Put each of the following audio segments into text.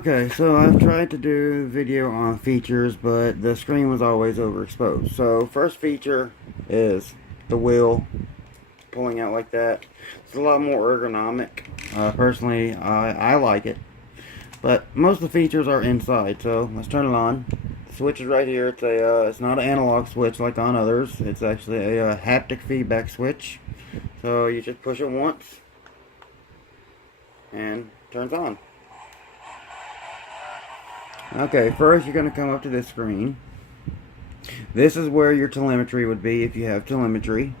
Okay, so I've tried to do video on features, but the screen was always overexposed. So first feature is the wheel pulling out like that. It's a lot more ergonomic. Personally, I like it. But most of the features are inside, so let's turn it on. The switch is right here. It's not an analog switch like on others. It's actually a haptic feedback switch. So you just push it once and it turns on. Okay, first you're going to come up to this screen. This is where your telemetry would be if you have telemetry.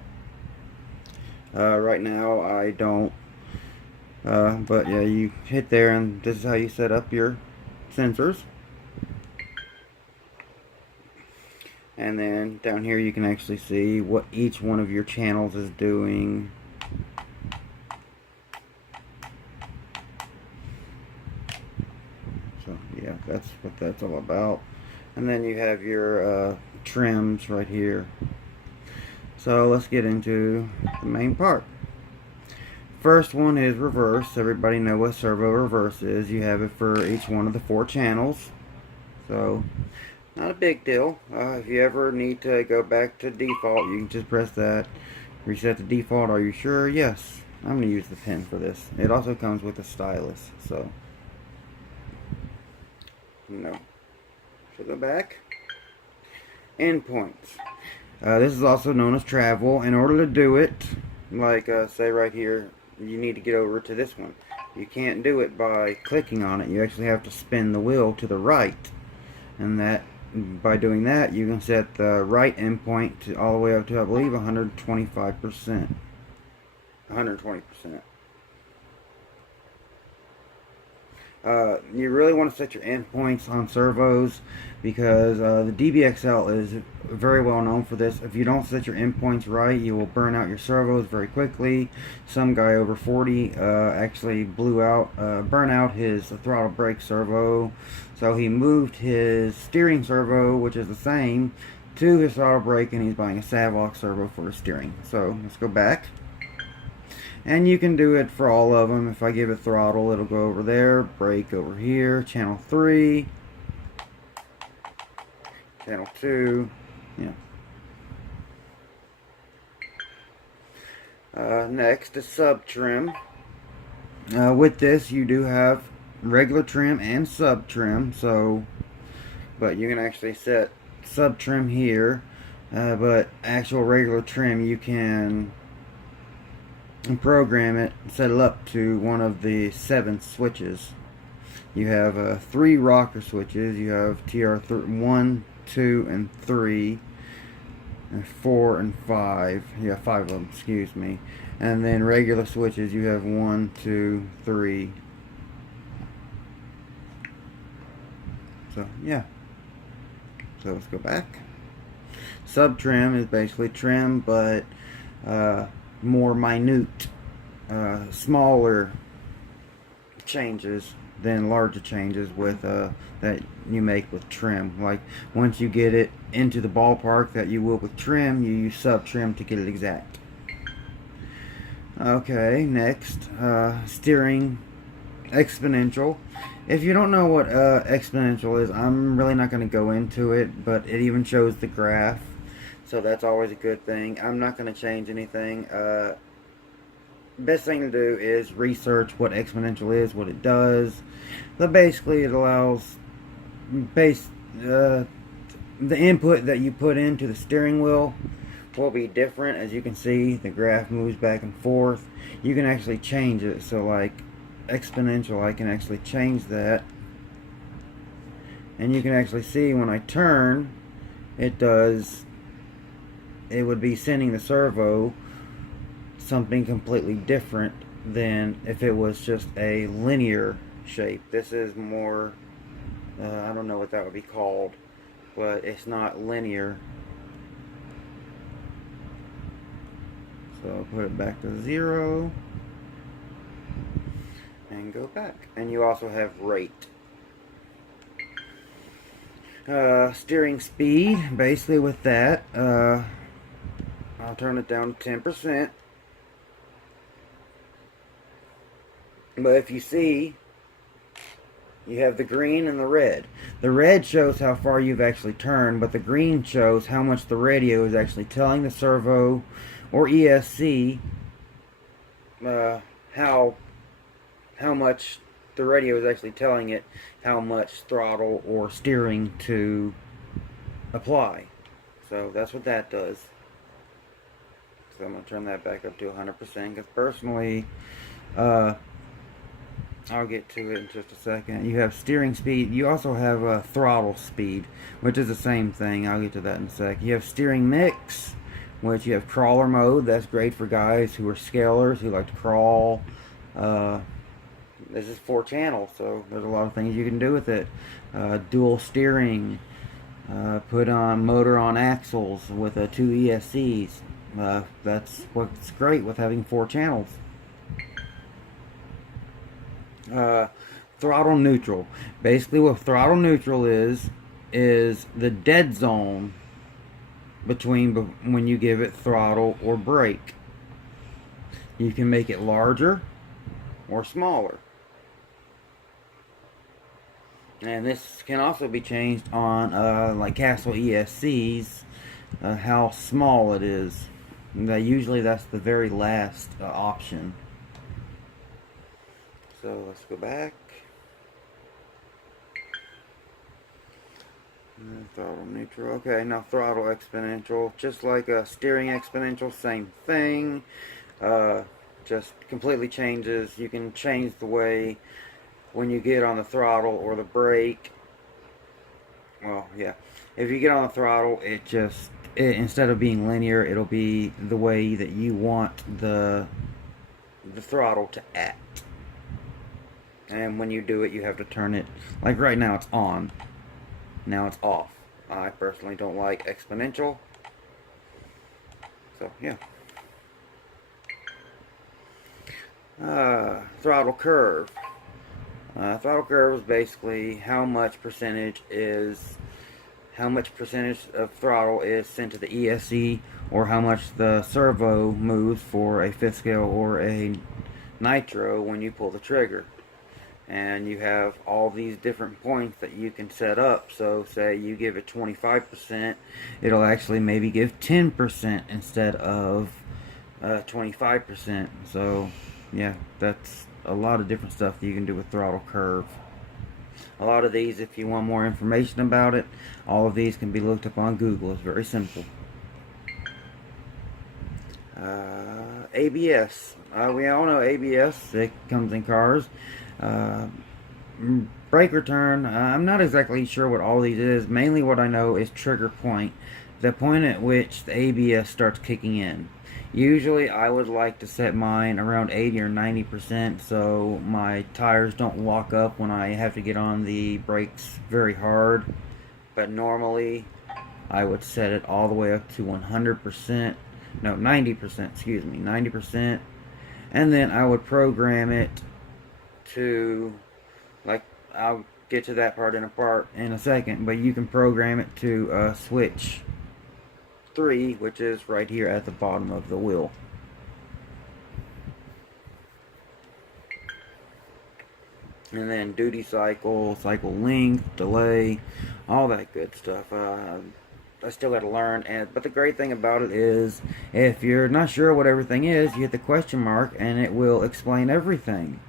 Right now I don't. But yeah, you hit there and this is how you set up your sensors. And then down here you can actually see what each one of your channels is doing. So yeah, that's what that's all about. And then you have your trims right here. So let's get into the main part. First one is reverse. Everybody know what servo reverse is. You have it for each one of the 4 channels. So not a big deal. If you ever need to go back to default, you can just press that. Reset the default. Are you sure? Yes. I'm going to use the pen for this. It also comes with a stylus. So no. So go back. Endpoints. This is also known as travel. In order to do it, like say right here, you need to get over to this one. You can't do it by clicking on it. You actually have to spin the wheel to the right. And that, by doing that, you can set the right endpoint to all the way up to, I believe, 125%. 120%. You really want to set your endpoints on servos because the DBXL is very well known for this. If you don't set your endpoints right, you will burn out your servos very quickly. Some guy over 40 actually burn out his throttle brake servo. So he moved his steering servo, which is the same, to his throttle brake, and he's buying a Servos servo for his steering. So let's go back. And you can do it for all of them. If I give it throttle, it'll go over there. Brake over here. Channel 3. Channel 2. Yeah. Next is SubTrim. With this, you do have regular trim and SubTrim. So, but you can actually set SubTrim here. But actual regular trim, you can and program it, set it up to one of the 7 switches. You have 3 rocker switches. You have TR1, 2, and 3, and 4 and 5. You have 5 of them, excuse me. And then regular switches, you have 1, 2, 3. So yeah. So let's go back. SubTrim is basically trim, but more minute, smaller changes than larger changes with that you make with trim. Like once you get it into the ballpark that you will with trim, you use SubTrim to get it exact. Okay, next, steering Exponential. If you don't know what Exponential is, I'm really not going to go into it, but it even shows the graph. So that's always a good thing. I'm not going to change anything. Best thing to do is research what Exponential is, what it does. But basically it allows the input that you put into the steering wheel will be different. As you can see, the graph moves back and forth. You can actually change it. So like Exponential, I can actually change that. And you can actually see when I turn, it would be sending the servo something completely different than if it was just a linear shape. This is more, I don't know what that would be called, but it's not linear. So I'll put it back to 0 and go back. And you also have rate. Steering speed, basically with that, I'll turn it down to 10%. But if you see, You have the green and the red. The red shows how far you've actually turned, but the green shows how much the radio is actually telling the servo or ESC how much the radio is actually telling it how much throttle or steering to apply. So that's what that does. So I'm going to turn that back up to 100% because personally, I'll get to it in just a second. You have steering speed. You also have throttle speed, which is the same thing. I'll get to that in a sec. You have steering mix, which you have crawler mode. That's great for guys who are scalers, who like to crawl. This is 4 channels, so there's a lot of things you can do with it. Dual steering. Put on motor on axles with 2 ESCs. That's what's great with having 4 channels. Throttle neutral. Basically what throttle neutral is the dead zone between when you give it throttle or brake. You can make it larger or smaller. And this can also be changed on like Castle ESCs, how small it is. Usually that's the very last option. So let's go back. Throttle neutral. Okay, now throttle exponential. Just like a steering exponential, same thing. Just completely changes. You can change the way when you get on the throttle or the brake. Well, yeah. If you get on the throttle, instead of being linear, it'll be the way that you want the throttle to act. And when you do it, you have to turn it, like right now it's on, now it's off. I personally don't like exponential, so yeah. Throttle curve. Throttle curve is basically how much percentage of throttle is sent to the ESC, or how much the servo moves for a fifth scale or a nitro when you pull the trigger. And you have all these different points that you can set up. So say you give it 25%, it'll actually maybe give 10% instead of 25%. So yeah, that's a lot of different stuff that you can do with throttle curve. A lot of these, if you want more information about it, all of these can be looked up on Google. It's very simple. ABS. We all know ABS. It comes in cars. Brake return. I'm not exactly sure what all these is. Mainly what I know is trigger point. The point at which the ABS starts kicking in. Usually I would like to set mine around 80 or 90% so my tires don't lock up when I have to get on the brakes very hard. But normally I would set it all the way up to 100%. No, 90%, excuse me, 90%. And then I would program it to, like, I'll get to that part in a second, but you can program it to switch 3, which is right here at the bottom of the wheel. And then duty cycle, cycle length, delay, all that good stuff. I still got to learn, but the great thing about it is, if you're not sure what everything is, you hit the question mark and it will explain everything.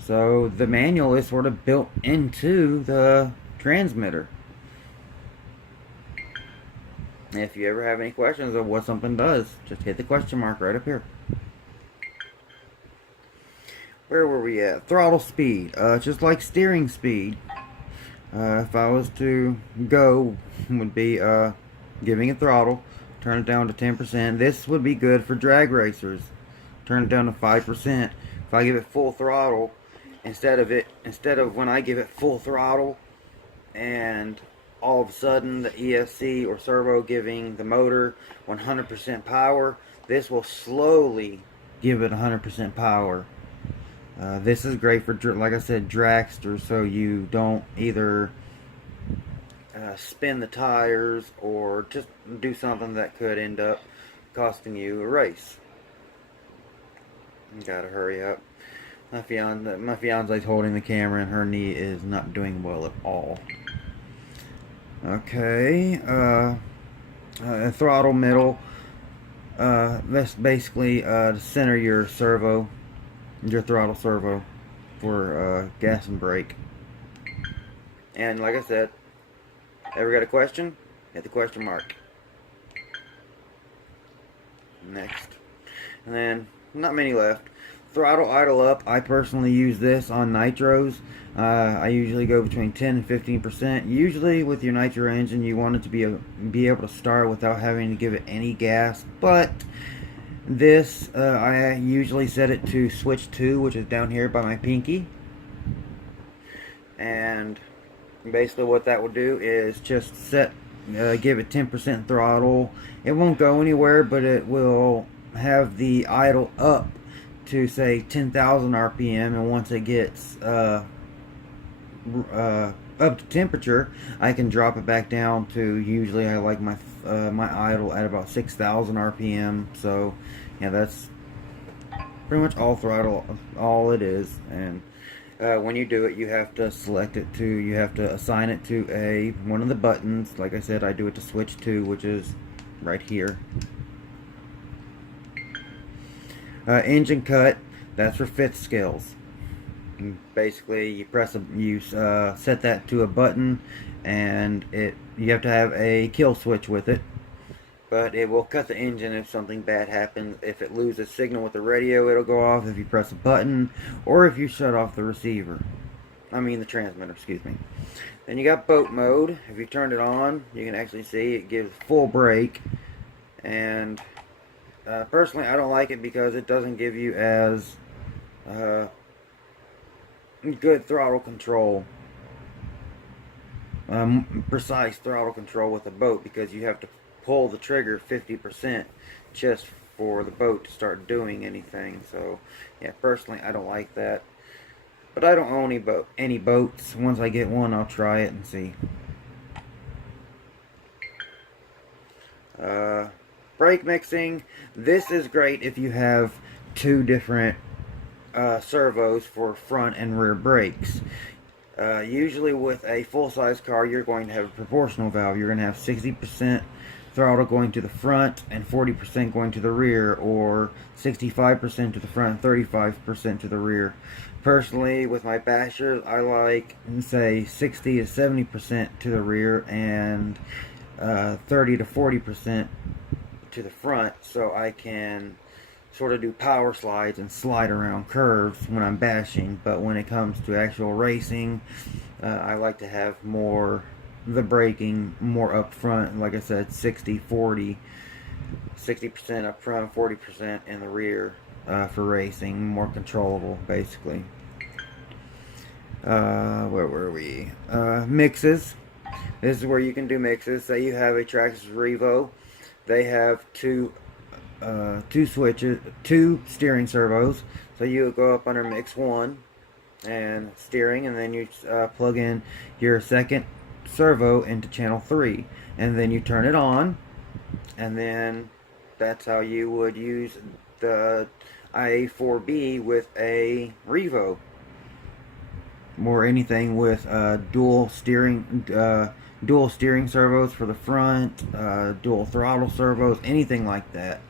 So the manual is sort of built into the transmitter. If you ever have any questions of what something does, just hit the question mark right up here. Where were we at? Throttle speed. Just like steering speed. If I was to go, would be giving it throttle, turn it down to 10%. This would be good for drag racers. Turn it down to 5%. If I give it full throttle, instead of when I give it full throttle and all of a sudden the ESC or servo giving the motor 100% power, this will slowly give it 100% power. This is great for, like I said, dragsters, so you don't either spin the tires or just do something that could end up costing you a race. Gotta hurry up. My fiance's holding the camera and her knee is not doing well at all. Okay, throttle middle. That's basically to center your servo, your throttle servo for gas and brake. And like I said, ever got a question? Hit the question mark. Next. And then, not many left. Throttle idle up. I personally use this on nitros. I usually go between 10 and 15%. Usually with your nitro engine, you want it to be able to start without having to give it any gas. But this, I usually set it to switch 2, which is down here by my pinky. And basically what that will do is just give it 10% throttle. It won't go anywhere, but it will have the idle up to say 10,000 RPM, and once it gets up to temperature, I can drop it back down to, usually I like my idle at about 6,000 RPM. So yeah, that's pretty much all it is. And when you do it, you have to you have to assign it to one of the buttons. Like I said, I do it to switch 2, which is right here. Engine cut, that's for fifth scales. And basically, you set that to a button, and you have to have a kill switch with it. But it will cut the engine if something bad happens. If it loses signal with the radio, it'll go off if you press a button, or if you shut off the receiver. I mean the transmitter, excuse me. Then you got boat mode. If you turn it on, you can actually see it gives full brake. And personally, I don't like it because it doesn't give you as good throttle control, precise throttle control with the boat, because you have to pull the trigger 50% just for the boat to start doing anything. So yeah, personally I don't like that, but I don't own any boats. Once I get one, I'll try it and see. Brake mixing, this is great if you have 2 different servos for front and rear brakes. Usually with a full-size car, you're going to have a proportional valve. You're going to have 60% throttle going to the front and 40% going to the rear, or 65% to the front and 35% to the rear. Personally, with my bashers, I like, say, 60 to 70% to the rear and 30 to 40% to the front, so I can sort of do power slides and slide around curves when I'm bashing. But when it comes to actual racing, I like to have the braking more up front. Like I said, 60-40, 60% up front, 40% in the rear for racing, more controllable basically. Where were we? Mixes. This is where you can do mixes. Say you have a Traxxas Revo. They have two switches, 2 steering servos. So you go up under mix 1 and steering, and then you plug in your second servo into channel 3, and then you turn it on, and then that's how you would use the IA4B with a Revo, or anything with dual steering servos for the front, dual throttle servos, anything like that.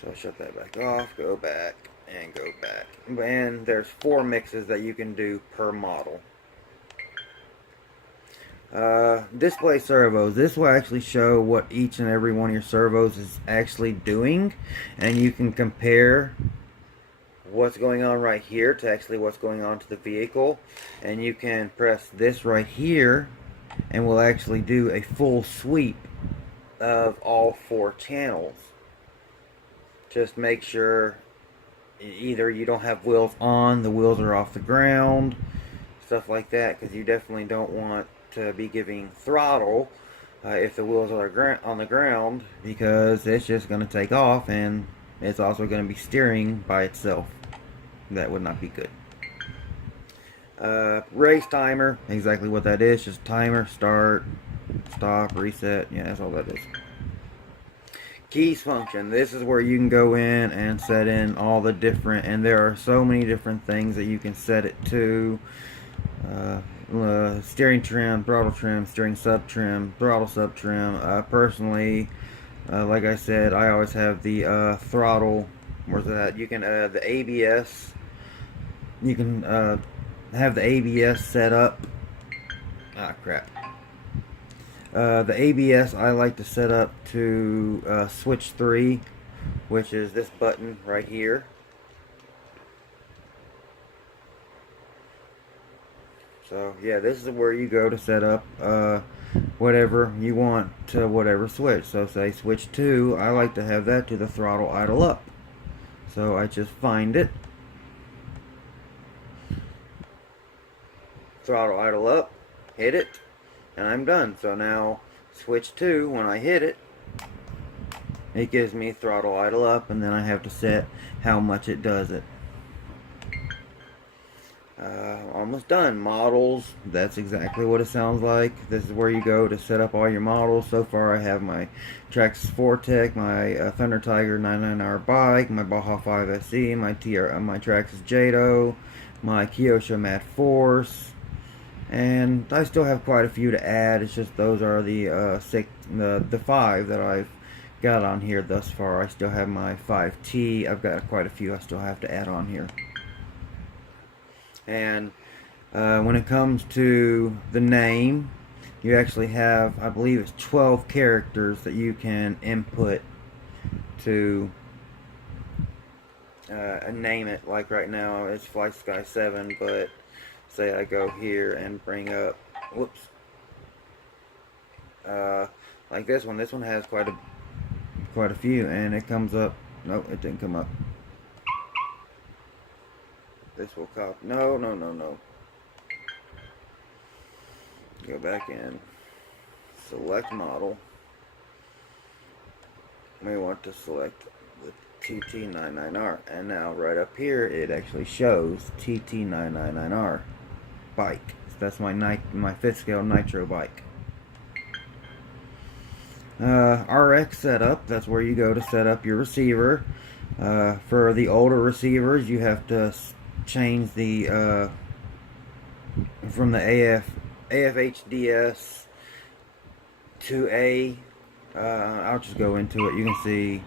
So I'll shut that back off, go back, and go back. And there's 4 mixes that you can do per model. Display servos. This will actually show what each and every one of your servos is actually doing, and you can compare what's going on right here to actually what's going on to the vehicle. And you can press this right here, and we'll actually do a full sweep of all 4 channels. Just make sure either you don't have wheels on, the wheels are off the ground, stuff like that, because you definitely don't want to be giving throttle if the wheels are on the ground, because it's just going to take off, and it's also going to be steering by itself. That would not be good. Race timer, exactly what that is, just timer, start, stop, reset, yeah, that's all that is. keys function. This is where you can go in and set in all the different, and there are so many different things that you can set it to. Steering trim, throttle trim, steering subtrim, throttle subtrim. Personally, like I said, I always have the throttle. Where's that? You can the ABS. You can have the ABS set up. Ah, crap. The ABS I like to set up to switch 3, which is this button right here. So yeah, this is where you go to set up whatever you want to whatever switch. So say switch 2, I like to have that to the throttle idle up. So I just find it, throttle idle up, hit it, and I'm done. So now switch 2, when I hit it, it gives me throttle idle up, and then I have to set how much it does it. Almost done. Models, that's exactly what it sounds like. This is where you go to set up all your models. So far I have my Traxxas Vortec, my Thunder Tiger 99R bike, my Baja 5 SE, my Traxxas Jado, my Kyosho Mad Force, and I still have quite a few to add. It's just those are the 5 that I've got on here thus far. I still have my 5T. I've got quite a few I still have to add on here. And when it comes to the name, you actually have, I believe it's 12 characters that you can input to name it. Like right now it's FlySky 7, but say I go here and bring up, whoops, like this one has quite a few, and it comes up, nope, it didn't come up. This will copy. No. Go back in. Select model. We want to select the TT99R. And now right up here it actually shows TT999R bike. That's my 5th scale nitro bike. RX setup. That's where you go to set up your receiver. For the older receivers, you have to change the from the AFHDS to I'll just go into it. You can see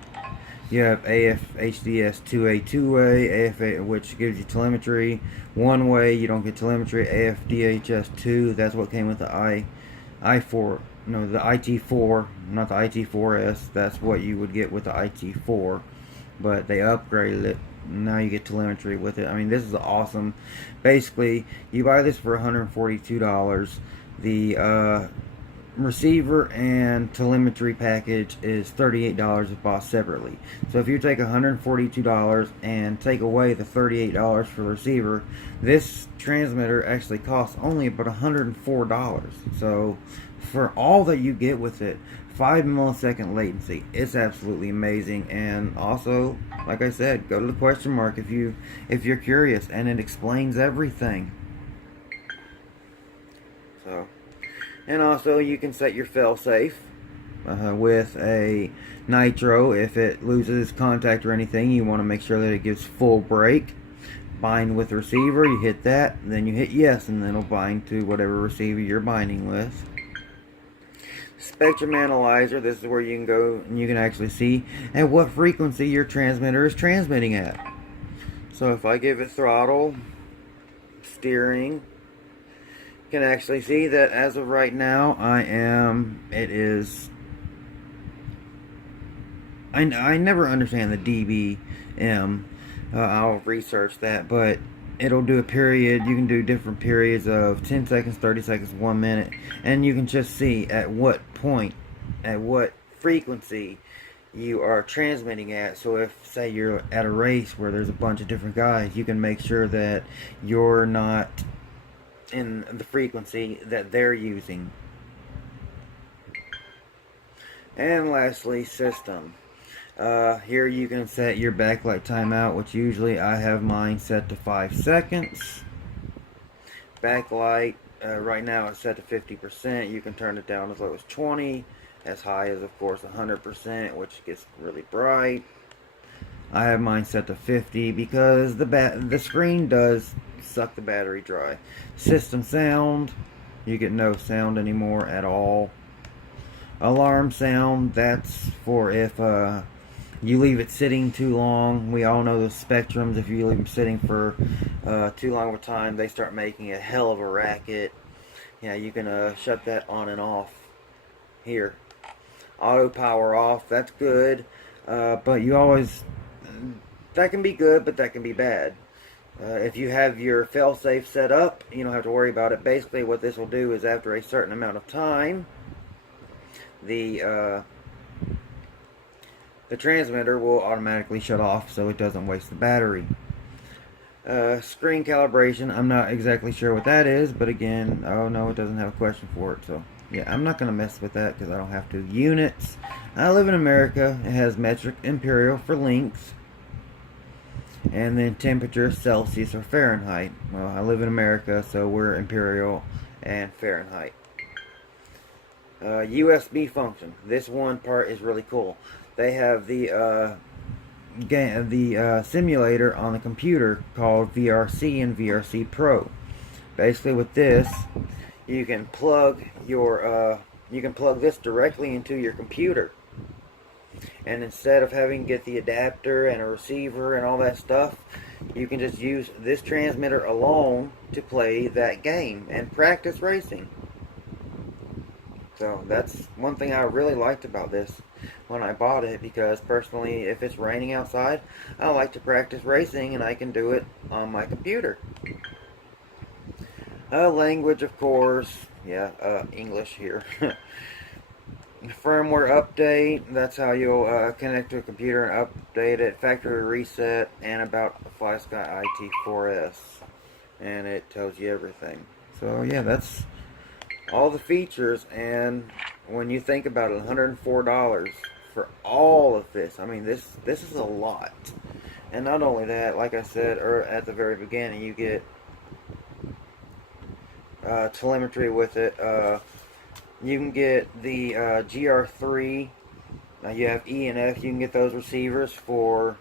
you have AFHDS 2A two-way, which gives you telemetry. One way you don't get telemetry. AFDHS 2, that's what came with the i4, no, the IT4, not the IT4S. That's what you would get with the IT4, but they upgraded it. Now you get telemetry with it. I mean, this is awesome. Basically, you buy this for $142. The receiver and telemetry package is $38 if bought separately. So if you take $142 and take away the $38 for the receiver, this transmitter actually costs only about $104. So for all that you get with it, 5 millisecond latency, it's absolutely amazing. And also, like I said, go to the question mark if you're curious, and it explains everything. So, and also you can set your fail-safe with a nitro. If it loses contact or anything, you want to make sure that it gives full break. Bind with receiver, you hit that, then you hit yes, and then it'll bind to whatever receiver you're binding with. Spectrum analyzer, this is where you can go and you can actually see at what frequency your transmitter is transmitting at. So if I give it throttle, steering, you can actually see that as of right now I never understand the dBm. I'll research that, but it'll do a period. You can do different periods of 10 seconds, 30 seconds, 1 minute, and you can just see at what point, at what frequency you are transmitting at. So if, say, you're at a race where there's a bunch of different guys, you can make sure that you're not in the frequency that they're using. And lastly, system. Here you can set your backlight timeout, which usually I have mine set to 5 seconds. Backlight, right now it's set to 50%. You can turn it down as low as 20. as high as, of course, 100%, which gets really bright. I have mine set to 50 because the screen does suck the battery dry. System sound, you get no sound anymore at all. Alarm sound, that's for if you leave it sitting too long. We all know the Spectrums, if you leave them sitting for too long of a time, they start making a hell of a racket. Yeah, you can shut that on and off here. Auto power off, that's good, but you always, that can be good, but that can be bad. If you have your failsafe set up, you don't have to worry about it. Basically what this will do is after a certain amount of time, the transmitter will automatically shut off so it doesn't waste the battery. Screen calibration, I'm not exactly sure what that is, but again, oh no, it doesn't have a question for it, so yeah, I'm not going to mess with that because I don't have to. Units, I live in America. It has metric, imperial for length, and then temperature, Celsius or Fahrenheit. Well, I live in America, so we're imperial and Fahrenheit. USB function. This one part is really cool. They have the simulator on the computer called VRC and VRC Pro. Basically, with this, you can plug this directly into your computer, and instead of having to get the adapter and a receiver and all that stuff, you can just use this transmitter alone to play that game and practice racing. So that's one thing I really liked about this when I bought it, because personally, if it's raining outside, I like to practice racing and I can do it on my computer. Language, of course, yeah, English here. Firmware update, that's how you'll connect to a computer and update it. Factory reset, and about the FlySky IT4S. And it tells you everything. So yeah, that's all the features, and when you think about it, $104 for all of this, I mean, this is a lot. And not only that, like I said at the very beginning, you get telemetry with it. You can get the GR3. You have E and F. You can get those receivers for.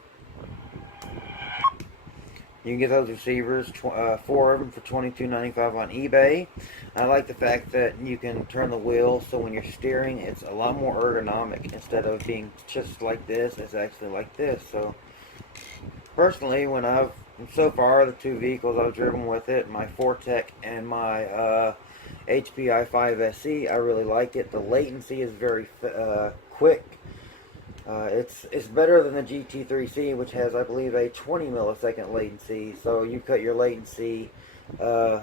You can get those receivers, 4 of them for $22.95 on eBay. I like the fact that you can turn the wheel, so when you're steering, it's a lot more ergonomic. Instead of being just like this, it's actually like this. So, personally, so far, the two vehicles I've driven with it, my Fortec and my HP i5SE, I really like it. The latency is very quick. It's better than the GT3C, which has, I believe, a 20 millisecond latency. So you cut your latency by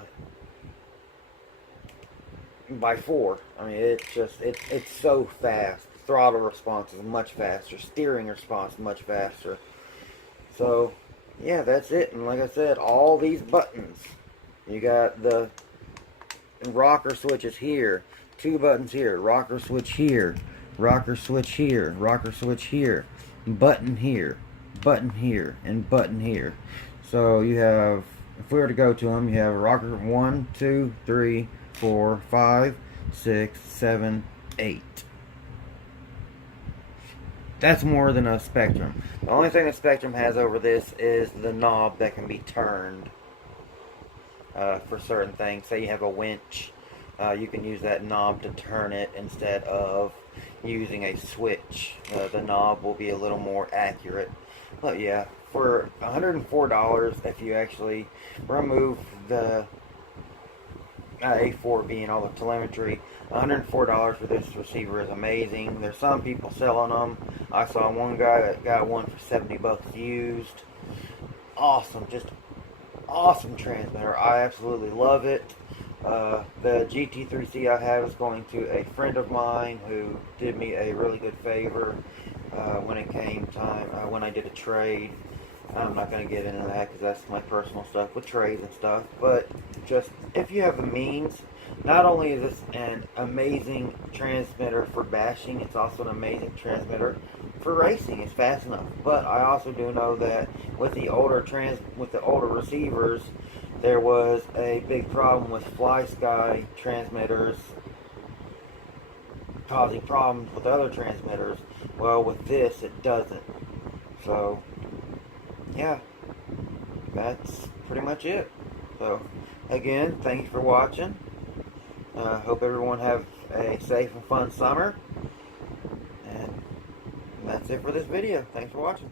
4. I mean, it's so fast. Throttle response is much faster. Steering response much faster. So yeah, that's it. And like I said, all these buttons. You got the rocker switches here. 2 buttons here. Rocker switch here. Rocker switch here, rocker switch here, button here, button here, and button here. So you have, if we were to go to them, you have rocker 1, 2, 3, 4, 5, 6, 7, 8. That's more than a Spectrum. The only thing a Spectrum has over this is the knob that can be turned for certain things. Say you have a winch, you can use that knob to turn it instead of using a switch. The knob will be a little more accurate. But yeah, for $104, if you actually remove the A4B and all the telemetry, $104 for this receiver is amazing. There's some people selling them. I saw one guy that got one for 70 bucks used. Awesome, just awesome transmitter. I absolutely love it. The GT3C I have is going to a friend of mine who did me a really good favor when it came time, when I did a trade. I'm not going to get into that because that's my personal stuff with trades and stuff, but just if you have the means, not only is this an amazing transmitter for bashing, it's also an amazing transmitter for racing. It's fast enough, but I also do know that with the older receivers, there was a big problem with FlySky transmitters causing problems with other transmitters. Well, with this, it doesn't. So, yeah, that's pretty much it. So, again, thank you for watching. Hope everyone have a safe and fun summer. And that's it for this video. Thanks for watching.